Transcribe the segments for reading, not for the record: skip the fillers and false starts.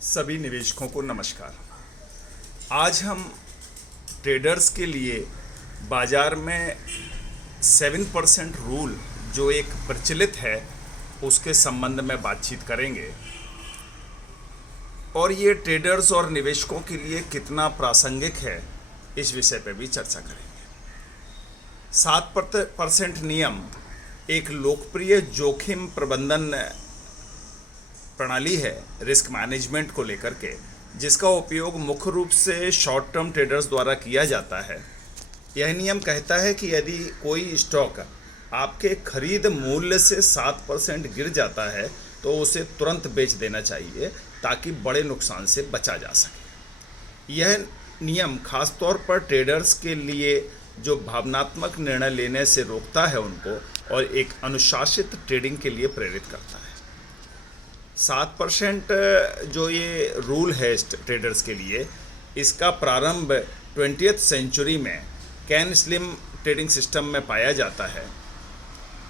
सभी निवेशकों को नमस्कार। आज हम ट्रेडर्स के लिए बाज़ार में 7% रूल जो एक प्रचलित है उसके संबंध में बातचीत करेंगे और ये ट्रेडर्स और निवेशकों के लिए कितना प्रासंगिक है इस विषय पर भी चर्चा करेंगे। 7% नियम एक लोकप्रिय जोखिम प्रबंधन प्रणाली है रिस्क मैनेजमेंट को लेकर के, जिसका उपयोग मुख्य रूप से शॉर्ट टर्म ट्रेडर्स द्वारा किया जाता है। यह नियम कहता है कि यदि कोई स्टॉक आपके खरीद मूल्य से 7% गिर जाता है तो उसे तुरंत बेच देना चाहिए ताकि बड़े नुकसान से बचा जा सके। यह नियम खासतौर पर ट्रेडर्स के लिए जो भावनात्मक निर्णय लेने से रोकता है उनको और एक अनुशासित ट्रेडिंग के लिए प्रेरित करता है। 7% जो ये रूल है ट्रेडर्स के लिए, इसका प्रारंभ 20th सेंचुरी में कैन स्लिम ट्रेडिंग सिस्टम में पाया जाता है।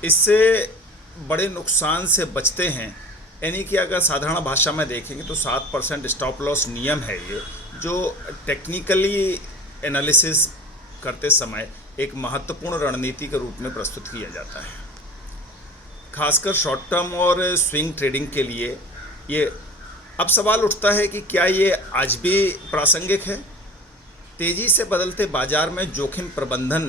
इससे बड़े नुकसान से बचते हैं, यानी कि अगर साधारण भाषा में देखेंगे तो 7% स्टॉप लॉस नियम है ये, जो टेक्निकली एनालिसिस करते समय एक महत्वपूर्ण रणनीति के रूप में प्रस्तुत किया जाता है, खासकर शॉर्ट टर्म और स्विंग ट्रेडिंग के लिए। ये अब सवाल उठता है कि क्या ये आज भी प्रासंगिक है? तेज़ी से बदलते बाजार में जोखिम प्रबंधन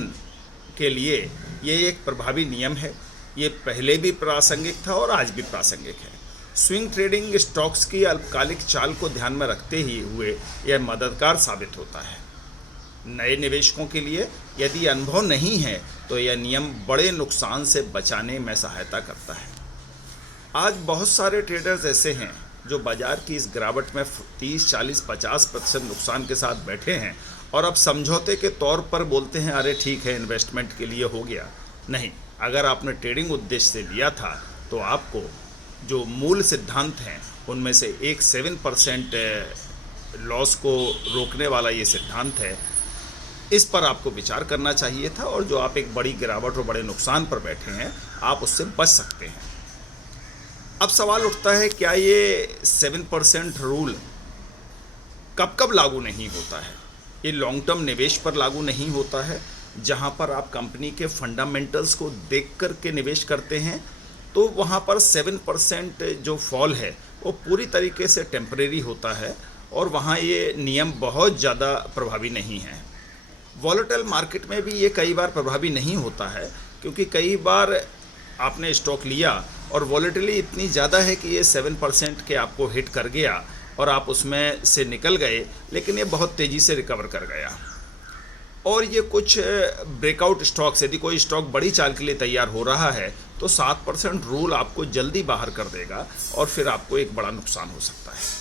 के लिए ये एक प्रभावी नियम है। ये पहले भी प्रासंगिक था और आज भी प्रासंगिक है। स्विंग ट्रेडिंग स्टॉक्स की अल्पकालिक चाल को ध्यान में रखते ही हुए यह मददगार साबित होता है। नए निवेशकों के लिए यदि अनुभव नहीं है तो यह नियम बड़े नुकसान से बचाने में सहायता करता है। आज बहुत सारे ट्रेडर्स ऐसे हैं जो बाज़ार की इस गिरावट में 30, 40, 50% नुकसान के साथ बैठे हैं और अब समझौते के तौर पर बोलते हैं अरे ठीक है इन्वेस्टमेंट के लिए हो गया। नहीं, अगर आपने ट्रेडिंग उद्देश्य से लिया था तो आपको जो मूल सिद्धांत हैं उनमें से एक 7% लॉस को रोकने वाला ये सिद्धांत है, इस पर आपको विचार करना चाहिए था। और जो आप एक बड़ी गिरावट और बड़े नुकसान पर बैठे हैं आप उससे बच सकते हैं। अब सवाल उठता है क्या ये 7% रूल कब कब लागू नहीं होता है? ये लॉन्ग टर्म निवेश पर लागू नहीं होता है, जहां पर आप कंपनी के फंडामेंटल्स को देख कर के निवेश करते हैं तो वहां पर 7% जो फॉल है वो पूरी तरीके से टेम्परेरी होता है और वहां ये नियम बहुत ज़्यादा प्रभावी नहीं है। वॉलेटाइल मार्केट में भी ये कई बार प्रभावी नहीं होता है, क्योंकि कई बार आपने स्टॉक लिया और वॉलेटिलिटी इतनी ज़्यादा है कि ये 7% के आपको हिट कर गया और आप उसमें से निकल गए, लेकिन ये बहुत तेज़ी से रिकवर कर गया। और ये कुछ ब्रेकआउट स्टॉक्स, यदि कोई स्टॉक बड़ी चाल के लिए तैयार हो रहा है तो 7% रूल आपको जल्दी बाहर कर देगा और फिर आपको एक बड़ा नुकसान हो सकता है।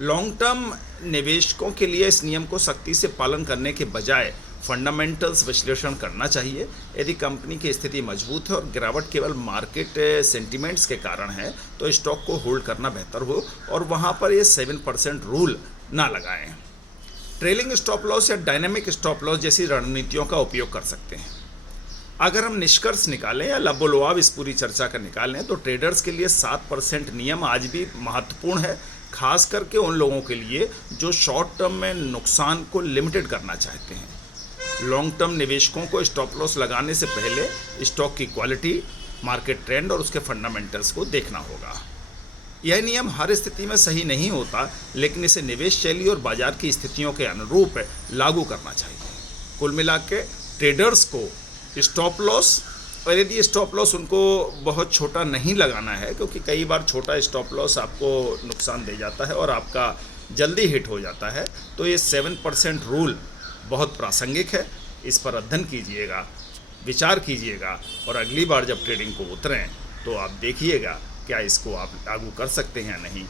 लॉन्ग टर्म निवेशकों के लिए इस नियम को सख्ती से पालन करने के बजाय फंडामेंटल्स विश्लेषण करना चाहिए। यदि कंपनी की स्थिति मजबूत है और गिरावट केवल मार्केट सेंटिमेंट्स के कारण है तो स्टॉक को होल्ड करना बेहतर हो और वहां पर ये 7% रूल ना लगाएं। ट्रेलिंग स्टॉप लॉस या डायनेमिक स्टॉप लॉस जैसी रणनीतियों का उपयोग कर सकते हैं। अगर हम निष्कर्ष निकालें या लबोलुआब इस पूरी चर्चा का निकालें तो ट्रेडर्स के लिए 7% नियम आज भी महत्वपूर्ण है, खास करके उन लोगों के लिए जो शॉर्ट टर्म में नुकसान को लिमिटेड करना चाहते हैं। लॉन्ग टर्म निवेशकों को स्टॉप लॉस लगाने से पहले स्टॉक की क्वालिटी, मार्केट ट्रेंड और उसके फंडामेंटल्स को देखना होगा। यह नियम हर स्थिति में सही नहीं होता, लेकिन इसे निवेश शैली और बाजार की स्थितियों के अनुरूप लागू करना चाहिए। कुल मिला के ट्रेडर्स को स्टॉप लॉस, और यदि स्टॉप लॉस उनको बहुत छोटा नहीं लगाना है, क्योंकि कई बार छोटा स्टॉप लॉस आपको नुकसान दे जाता है और आपका जल्दी हिट हो जाता है, तो ये 7% रूल बहुत प्रासंगिक है। इस पर अध्ययन कीजिएगा, विचार कीजिएगा और अगली बार जब ट्रेडिंग को उतरें तो आप देखिएगा क्या इसको आप लागू कर सकते हैं या नहीं,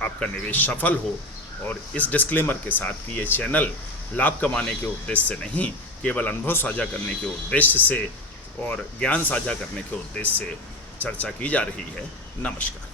आपका निवेश सफल हो। और इस डिस्क्लेमर के साथ कि ये चैनल लाभ कमाने के उद्देश्य से नहीं, केवल अनुभव साझा करने के उद्देश्य से और ज्ञान साझा करने के उद्देश्य से चर्चा की जा रही है। नमस्कार।